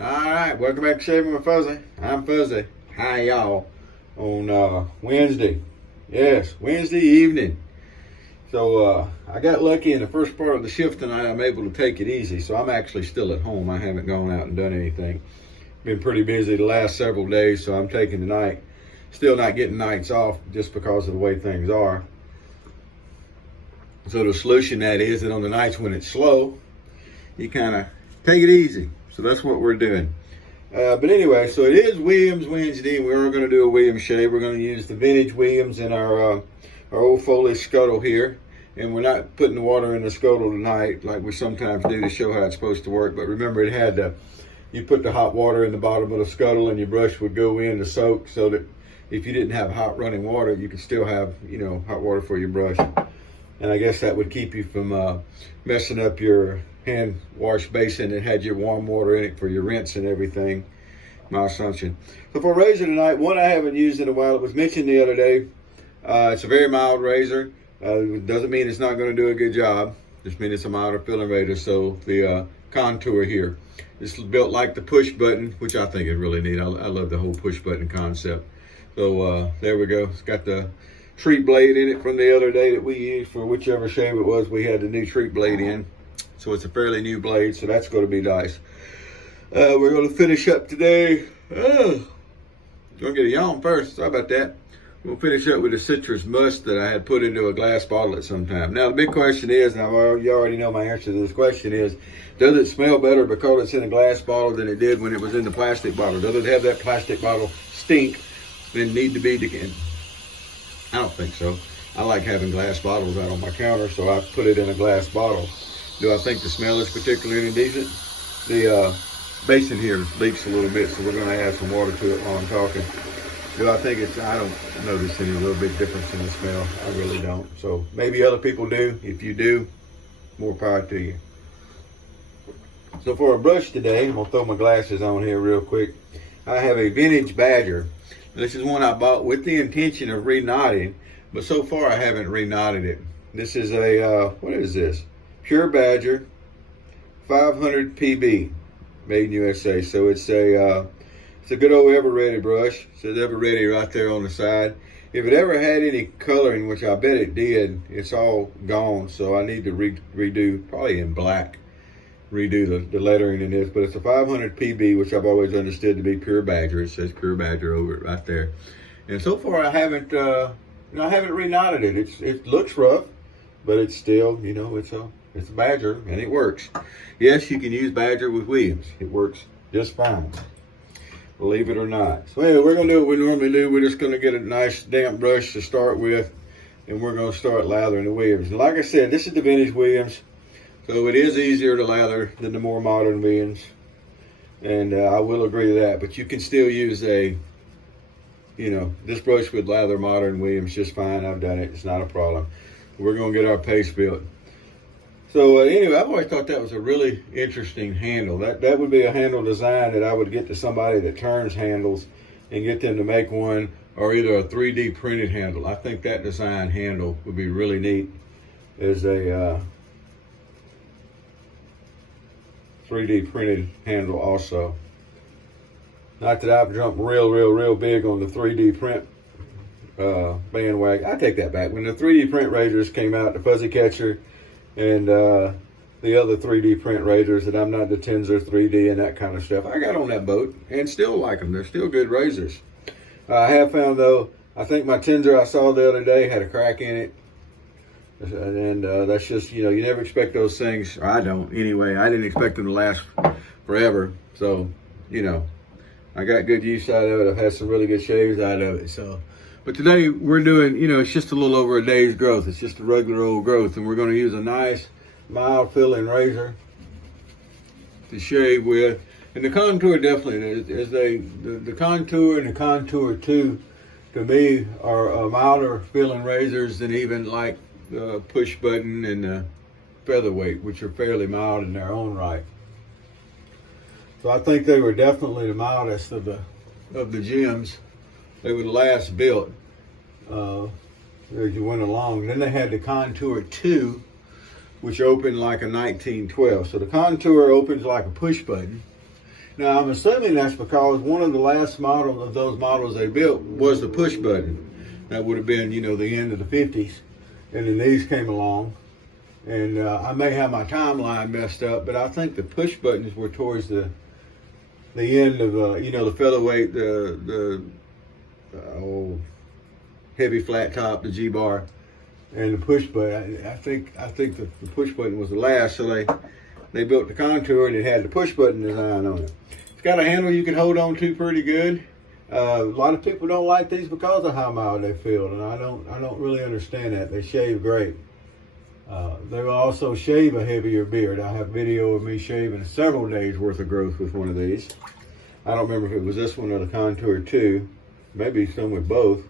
Alright, welcome back to Shaving with Fuzzy. I'm Fuzzy. Hi y'all. On Wednesday. Yes, Wednesday evening. So I got lucky in the first part of the shift tonight. I'm able to take it easy. So I'm actually still at home. I haven't gone out and done anything. Been pretty busy the last several days, so I'm taking the night. Still not getting nights off just because of the way things are. So the solution that is that on the nights when it's slow, you kind of take it easy. So that's what we're doing. But anyway, so it is Williams Wednesday. We are going to do a Williams shave. We're going to use the vintage Williams in our old Foley scuttle here. And we're not putting the water in the scuttle tonight like we sometimes do to show how it's supposed to work. But remember, it had you put the hot water in the bottom of the scuttle and your brush would go in to soak, so that if you didn't have hot running water, you could still have, hot water for your brush. And I guess that would keep you from messing up your hand wash basin that had your warm water in it for your rinse and everything. My assumption. So for a razor tonight, one I haven't used in a while. It was mentioned the other day. It's a very mild razor. It doesn't mean it's not going to do a good job. Just means it's a milder filling razor. So the Contour here. This is built like the push button, which I think is really neat. I love the whole push button concept. So there we go. It's got the treat blade in it from the other day that we used for whichever shave it was. We had the new treat blade in. So it's a fairly new blade, so that's going to be nice. We're going to finish up today. Going to get a yawn first. Sorry about that. We'll finish up with the citrus must that I had put into a glass bottle at some time. Now, the big question is, and you already know my answer to this question is, does it smell better because it's in a glass bottle than it did when it was in the plastic bottle? Does it have that plastic bottle stink and need to be decayed? I don't think so. I like having glass bottles out on my counter, so I put it in a glass bottle. Do I think the smell is particularly indecent? The basin here leaks a little bit, so we're going to add some water to it while I'm talking. Do I think I don't notice any real big difference in the smell. I really don't. So maybe other people do. If you do, more power to you. So for a brush today, I'm going to throw my glasses on here real quick. I have a vintage Badger. This is one I bought with the intention of reknotting, but so far I haven't reknotted it. This is a, what is this? Pure Badger 500 PB, made in USA. So it's a good old Ever-Ready brush. It says Ever-Ready right there on the side. If it ever had any coloring, which I bet it did, it's all gone. So I need to redo, probably in black, redo the lettering in this. But it's a 500 PB, which I've always understood to be Pure Badger. It says Pure Badger over it right there. And so far I haven't reknotted it. It looks rough, but it's still, it's a Badger, and it works. Yes, you can use Badger with Williams. It works just fine, believe it or not. So anyway, we're going to do what we normally do. We're just going to get a nice damp brush to start with, and we're going to start lathering the Williams. And like I said, this is the vintage Williams, so it is easier to lather than the more modern Williams. And I will agree to that, but you can still use this brush would lather modern Williams just fine. I've done it. It's not a problem. We're going to get our paste built. So anyway, I've always thought that was a really interesting handle. That would be a handle design that I would get to somebody that turns handles and get them to make one, or either a 3D printed handle. I think that design handle would be really neat as a 3D printed handle also. Not that I've jumped real big on the 3D print bandwagon. I take that back. When the 3D print razors came out, the Fuzzy Catcher and the other 3D print razors, that I'm not the Tensor 3D and that kind of stuff, I got on that boat and still like them. They're still good razors. I have found though, I think my Tensor I saw the other day had a crack in it. And that's just, you never expect those things. Or I don't anyway. I didn't expect them to last forever. So, I got good use out of it. I've had some really good shaves out of it. So, but today we're doing, it's just a little over a day's growth. It's just a regular old growth. And we're going to use a nice mild filling razor to shave with. And the Contour definitely is the Contour and the Contour 2 to me are milder filling razors than even like the push button and the featherweight, which are fairly mild in their own right. So I think they were definitely the mildest of the gems. They were the last built as you went along. Then they had the Contour 2, which opened like a 1912. So the Contour opens like a push button, Now, I'm assuming that's because one of the last models of those models they built was the push button. That would have been, you know, the end of the 50s. And then these came along. And I may have my timeline messed up, but I think the push buttons were towards the end of, you know, the featherweight, the heavy flat top, the G-bar, and the push button. I think the push button was the last, so they built the Contour and it had the push button design on it. It's got a handle you can hold on to pretty good. A lot of people don't like these because of how mild they feel, and I don't really understand that. They shave great. They will also shave a heavier beard. I have video of me shaving several days worth of growth with one of these. I don't remember if it was this one or the Contour 2. Maybe some with both.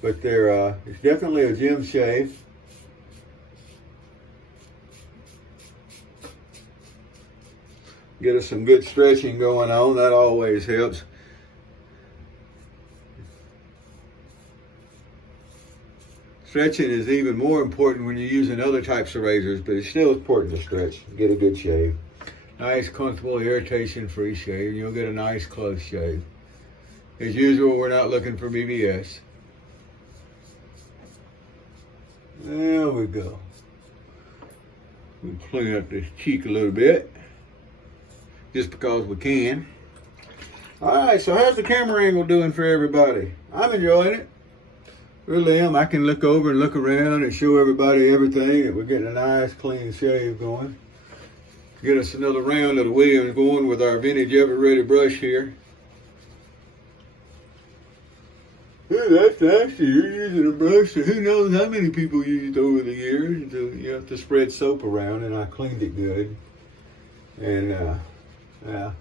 But it's definitely a gym shave. Get us some good stretching going on. That always helps. Stretching is even more important when you're using other types of razors, but it's still important to stretch. Get a good shave. Nice, comfortable, irritation-free shave. You'll get a nice, close shave. As usual, we're not looking for BBS. There we go. We clean up this cheek a little bit, just because we can. All right, so how's the camera angle doing for everybody? I'm enjoying it. Really am. I can look over and look around and show everybody everything, and we're getting a nice, clean shave going. Get us another round of the Williams going with our vintage Ever Ready brush here. Hey, that's nasty. You're using a brush, so who knows how many people used it over the years. You have to spread soap around, and I cleaned it good. And yeah,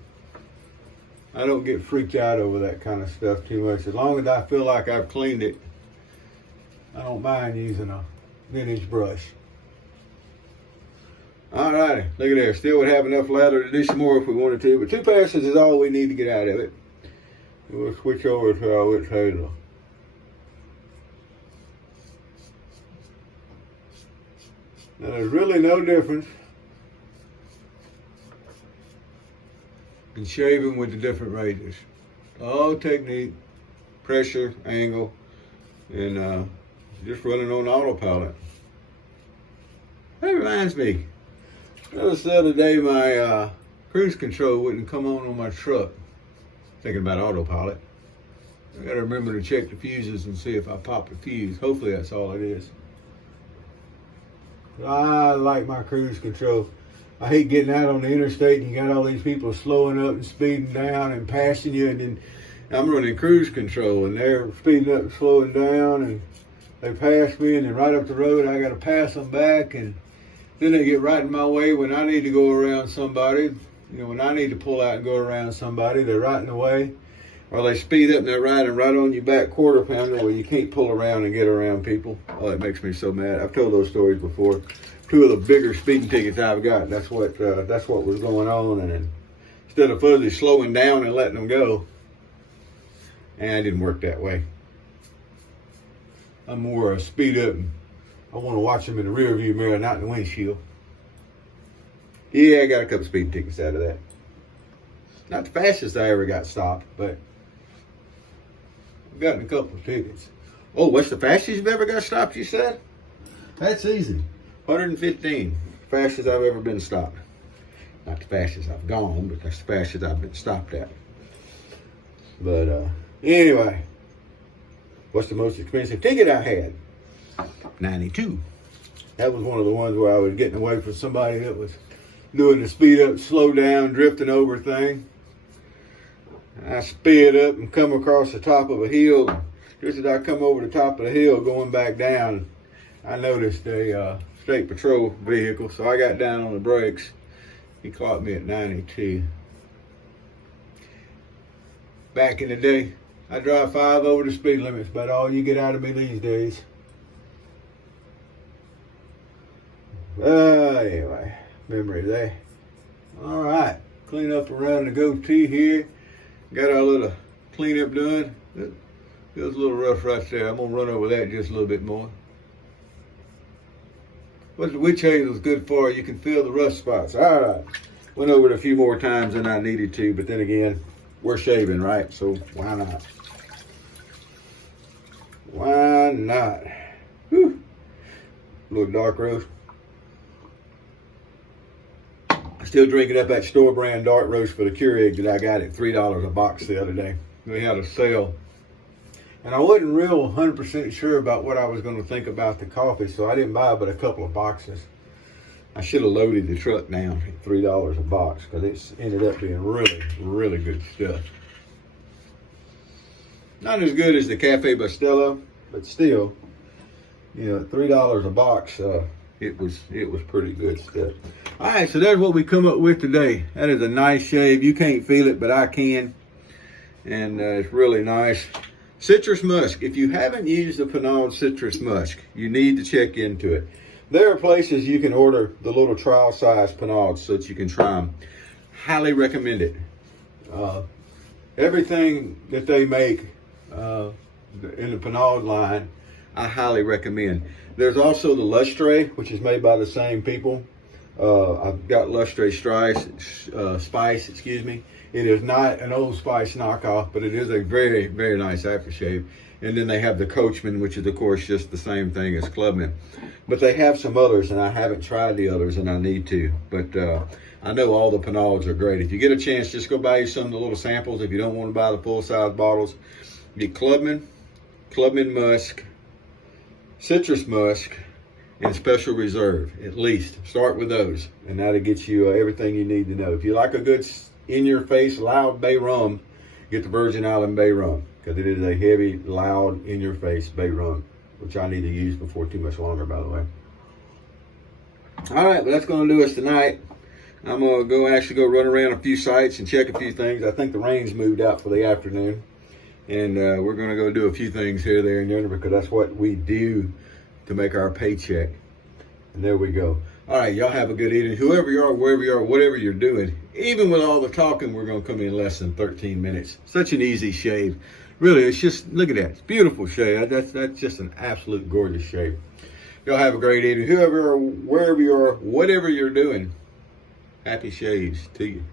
I don't get freaked out over that kind of stuff too much. As long as I feel like I've cleaned it, I don't mind using a vintage brush. Alrighty, look at there. Still would have enough lather to do some more if we wanted to, but 2 passes is all we need to get out of it. We'll switch over to our wet handle. Now there's really no difference in shaving with the different razors. All technique, pressure, angle, and just running on autopilot. That reminds me, noticed the other day my cruise control wouldn't come on my truck. Thinking about autopilot. I gotta remember to check the fuses and see if I popped a fuse. Hopefully that's all it is. I like my cruise control. I hate getting out on the interstate and you got all these people slowing up and speeding down and passing you, and then I'm running cruise control and they're speeding up and slowing down, and they pass me, and then right up the road I gotta pass them back, and then they get right in my way when I need to go around somebody. You know, when I need to pull out and go around somebody, they're right in the way. Or they speed up and they're riding right on your back quarter pounder where you can't pull around and get around people. Oh, it makes me so mad. I've told those stories before. 2 of the bigger speeding tickets I've got, that's what was going on. And then instead of Fuzzy slowing down and letting them go, and it didn't work that way. I'm more speed up, and I want to watch them in the rear view mirror, not in the windshield. Yeah, I got a couple speeding tickets out of that. Not the fastest I ever got stopped, but I've gotten a couple of tickets. Oh, what's the fastest you've ever got stopped, you said? That's easy. 115. Fastest I've ever been stopped. Not the fastest I've gone, but that's the fastest I've been stopped at. But anyway, what's the most expensive ticket I had? 92. That was one of the ones where I was getting away from somebody that was doing the speed up, slow down, drifting over thing. I sped up and come across the top of a hill. Just as I come over the top of the hill going back down, I noticed a state patrol vehicle, so I got down on the brakes. He clocked me at 92. Back in the day, I drive 5 over the speed limit. It's about all you get out of me these days. Anyway, memory there. All right, clean up around the goatee here. Got our little cleanup done. It feels a little rough right there. I'm gonna run over that just a little bit more. What the witch hazel is good for, you can feel the rust spots. All right, Went over it a few more times than I needed to, but then again, we're shaving, right? So why not? Why not? Whew. A little dark roast. Still drinking up that store brand dark roast for the Keurig that I got at $3 a box the other day. We had a sale. And I wasn't real 100% sure about what I was going to think about the coffee, so I didn't buy but a couple of boxes. I should have loaded the truck down at $3 a box because it's ended up being really, really good stuff. Not as good as the Cafe Bustelo, but still, you know, $3 a box, it was pretty good stuff. All right, so that's what we come up with today. That is a nice shave. You can't feel it, but I can. And it's really nice. Citrus musk. If you haven't used the Pinaud citrus musk, you need to check into it. There are places you can order the little trial size Pinauds so that you can try them. Highly recommend it. Everything that they make in the Pinaud line, I highly recommend. There's also the Lustre, which is made by the same people. I've got Lustre Spice, excuse me. It is not an Old Spice knockoff, but it is a very, very nice aftershave. And then they have the Coachman, which is, of course, just the same thing as Clubman. But they have some others, and I haven't tried the others, and I need to. But I know all the Pinauds are great. If you get a chance, just go buy you some of the little samples. If you don't want to buy the full-size bottles, get Clubman, Clubman Musk, Citrus Musk, and Special Reserve, at least. Start with those, and that'll get you everything you need to know. If you like a good in-your-face, loud bay rum, get the Virgin Island Bay Rum, because it is a heavy, loud, in-your-face bay rum, which I need to use before too much longer, by the way. All right, well, that's going to do us tonight. I'm going to actually go run around a few sites and check a few things. I think the rain's moved out for the afternoon. And we're going to go do a few things here, there, and yonder, because that's what we do to make our paycheck. And there we go. All right, y'all have a good evening. Whoever you are, wherever you are, whatever you're doing, even with all the talking, we're going to come in less than 13 minutes. Such an easy shave. Really, it's just, look at that. It's beautiful shave. That's just an absolute gorgeous shave. Y'all have a great evening. Whoever you are, wherever you are, whatever you're doing, happy shaves to you.